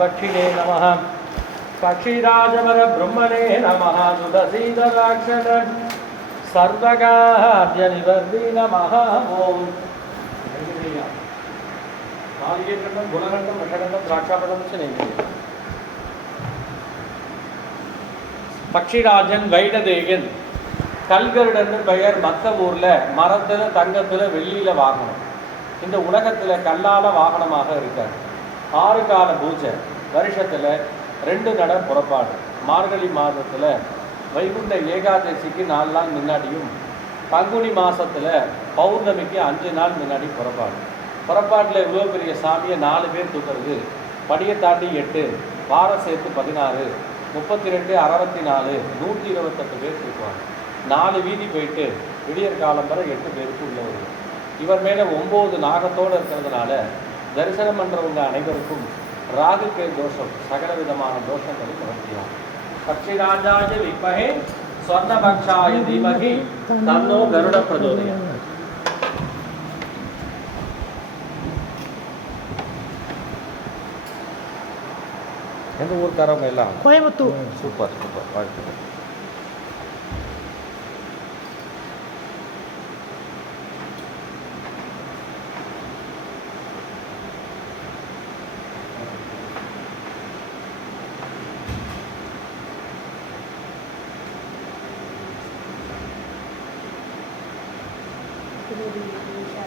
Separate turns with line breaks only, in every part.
భక్షిణే నమ. పక్షిరాజవర బ్రహ్మణే నమ. పక్షిరాజన్ వైడదేగన్ கல்கருடன்னு பெயர் மற்ற ஊரில் மரத்தில் தங்கத்தில் வெள்ளியில் வாகனம் இந்த உலகத்தில் கல்லால வாகனமாக இருக்கார். ஆறு கால பூஜை வருஷத்தில் ரெண்டு நட புறப்பாடு. மார்கழி மாதத்தில் வைகுண்ட ஏகாதசிக்கு நாலு நாள் முன்னாடியும் பங்குனி மாதத்தில் பௌர்ணமிக்கு அஞ்சு நாள் முன்னாடி புறப்பாடு. புறப்பாட்டில் இவ்வளோ பெரிய சாமியை நாலு பேர் தூக்குறது படியை தாண்டி எட்டு வாரம் சேர்த்து பதினாறு முப்பத்தி ரெண்டு அறுபத்தி நாலு நூற்றி இருபத்தெட்டு பேர் தூக்குவாங்க. நாலு வீதி போயிட்டு விடியற் காலம் வரை எட்டு பேருக்கு உள்ள வருது இவர் மேலே ஒம்பது நாகத்தோடு இருக்கிறதுனால தரிசனம் பண்ணுறவங்க அனைவருக்கும் ராகுக்கே தோஷம் சகல விதமான தோஷங்களை நிவர்த்தியாகும் பக்ஷிராஜாய விமகே ஸ்வர்ணபக்ஷாய தீமகி தன்னோ கருட பிரதோதயம் எந்த ஊர்க்காரவங்க எல்லாம்?
கோயம்புத்தூர்.
Super super. வாழ்த்துக்கள். ಇದೆ ಅಂತ ವಿಷಯ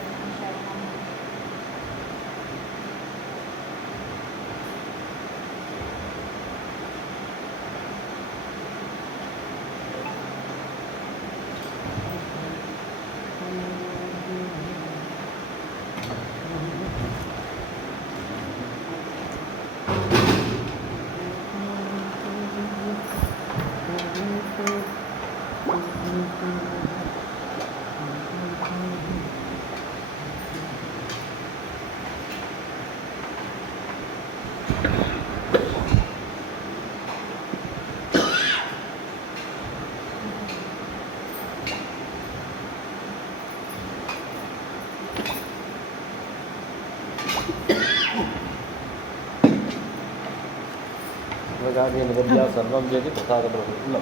சிவகாமிய நிவர்த்தியா சர்வம் ஜெயதி பிரசாத இல்லை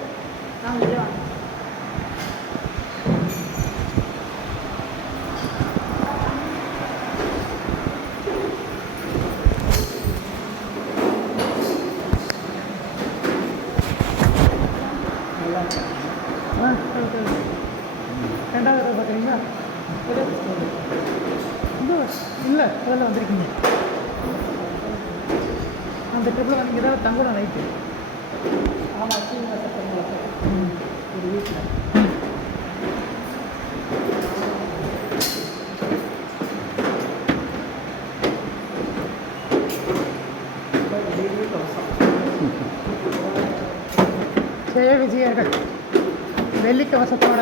ரெண்டாவது பார்த்தீங்கன்னா இல்லை அதில் வந்திருக்கீங்க அந்த ட்ரிப்பில் வந்து ஏதாவது தங்கணும் நைட்டு ஆமாம் ஒரு வீட்டில் ஜெய விஜயர்கள் வெள்ளி கவசத்தோட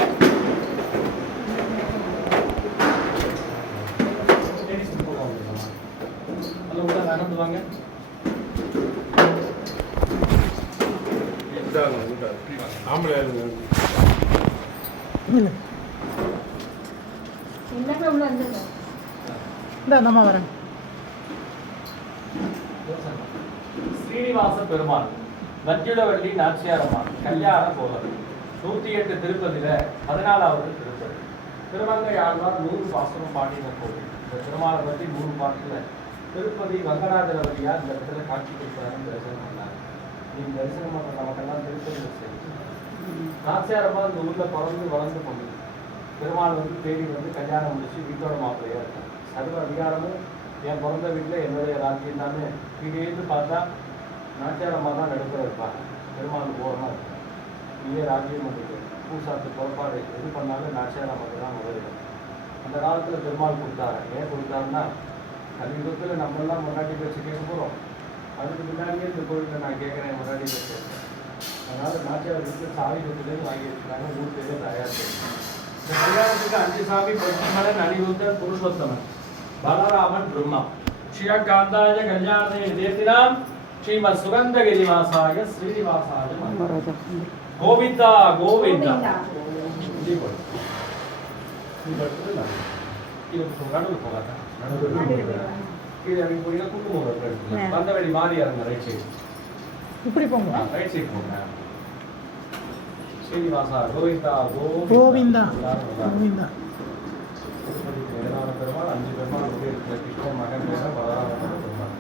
அதில் உள்ள நடந்து வாங்க
இந்த அந்த வரேன்
ஸ்ரீனிவாச பெருமாள் வஜ்ஜுடவள்ளி நாச்சியாரம்மாள் கல்யாண போலர் நூற்றி எட்டு திருப்பதியில பதினாலாவது திருப்பதி. திருமங்கை ஆழ்வார் நூறு பாசனம் பாடின கோவில். இந்த திருமாலை பற்றி நூறு பாட்டில் திருப்பதி வங்கராஜர் அவர் யார் இந்த இடத்துல காட்சி கொடுக்குறாருன்னு தரிசனம் பண்ணார். நீங்க தரிசனம் பண்ண நமக்கெல்லாம் திருப்பதி சரி நாச்சியாரம்மா இந்த ஊர்ல பிறந்து வளர்ந்து பொண்ணு பெருமாள் வந்து தேடி வந்து கல்யாணம் முடிச்சு வீட்டோட மாப்பிள்ளையா இருக்கும் சர்வ அதிகாரமும் என் பிறந்த வீட்டில் என்னுடைய ராஜ்யம் தானே இங்கேருந்து பார்த்தா நாச்சியாரம்மா தான் நடுப்புற இருப்பாங்க. பெருமாள் போகிறமா இருக்கும் நீயே ராஜ்யம் பண்ணிட்டு பூசாத்து புறப்பாடு எது பண்ணாலும் நாச்சியாரம்மாக்கு தான் முதலிடம் அந்த காலத்தில் பெருமாள் கொடுத்தாரு? ஏன் கொடுத்தாருன்னா கலியுகத்தில் நம்மெல்லாம் முன்னாடி பேச்சு கேட்க போகிறோம் அதுக்கு முன்னாடியே இந்த கோயிலில் நான் கேட்குறேன் முன்னாடி பேச்சு. அதனால நாச்சியார் வீட்டு சாமி சொத்துலேருந்து வாங்கி வச்சுருக்காங்க ஊர் பேரே தயார் இந்த கல்யாணத்துக்கு அஞ்சு சாமி பத்மன் அனிருத்தர் புருஷோத்தமன். பலராமன் பிரம்மா. ஸ்ரீகாந்தாய கல்யாணே தேசினாம் ஸ்ரீமத் சுகந்தகிரிவாசாய ஸ்ரீனிவாசாய. கோவிந்தா கோவிந்தா. இது நடுவில் போகாத நடுவில் இது அப்படி போனீங்கன்னா குங்குமம் இருக்கு வந்தவழி மாறி இறங்க ரைட் சைடு
இப்படி போங்க
ரைட் சைடு போங்க ஸ்ரீனிவாசா கோவிந்தா
கோவிந்தா கோவிந்தா
பெருமாள் அஞ்சு பெருமாள் இருக்கிற கிருஷ்ணன் மகன் பெருமாள்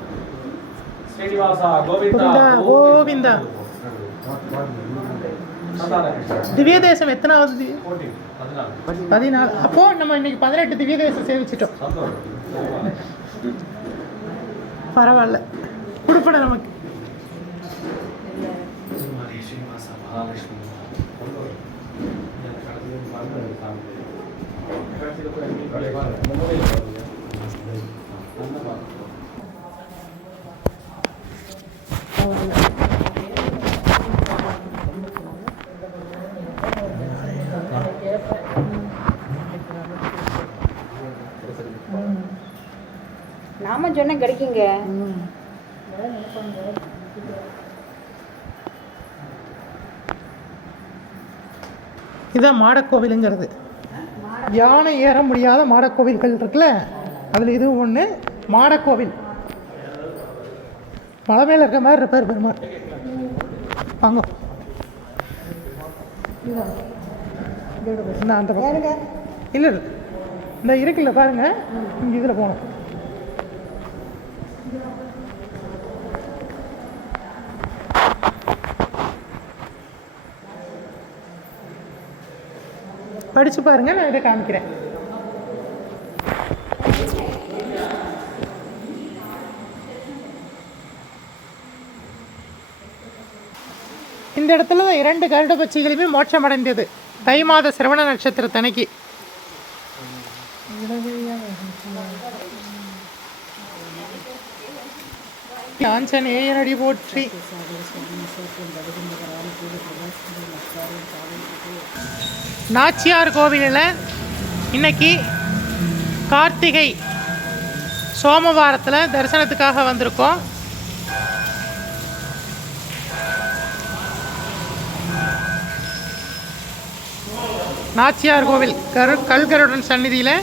ஸ்ரீனிவாசா கோவிந்தா
கோவிந்தா, திவ்ய தேசம் எத்தனாவது திவ்ய?
பதினாலு.
அப்போ நம்ம இன்னைக்கு பதினெட்டு திவ்ய தேசம் சேவிச்சிட்டோம். பரவாயில்ல. கொடுப்பட நமக்கு.
திருமதி
நாம சொன்ன கிடைக்குங்க.
இதுதான் மாடக்கோவிலுங்கிறது. யானை ஏற முடியாத மாடக்கோவில்கள் இருக்குல்ல? அதில் இதுவும் ஒன்று மாடக்கோவில். மலை மேல இருக்க மாதிரி இருப்பார் பெருமாள். வாங்க. இந்த அந்த பக்கம். இல்லை இல்லை. இந்த இருக்குல்ல பாருங்க. இங்கே இதில் போகணும். படிச்சு பாருங்க நான் இதை காமிக்கிறேன். இந்த இடத்துல தான் இரண்டு கருட பட்சிகளுமே மோட்சம் அடைந்தது தை மாத சிரவண நட்சத்திரத்தன்னைக்கு ஆஞ்சநேயனடி போற்றி. நாச்சியார் கோவிலில் இன்னைக்கு கார்த்திகை சோமவாரத்தில் தரிசனத்துக்காக வந்திருக்கோம். நாச்சியார் கோவில் கரு கல்கருடன் சந்நிதியில்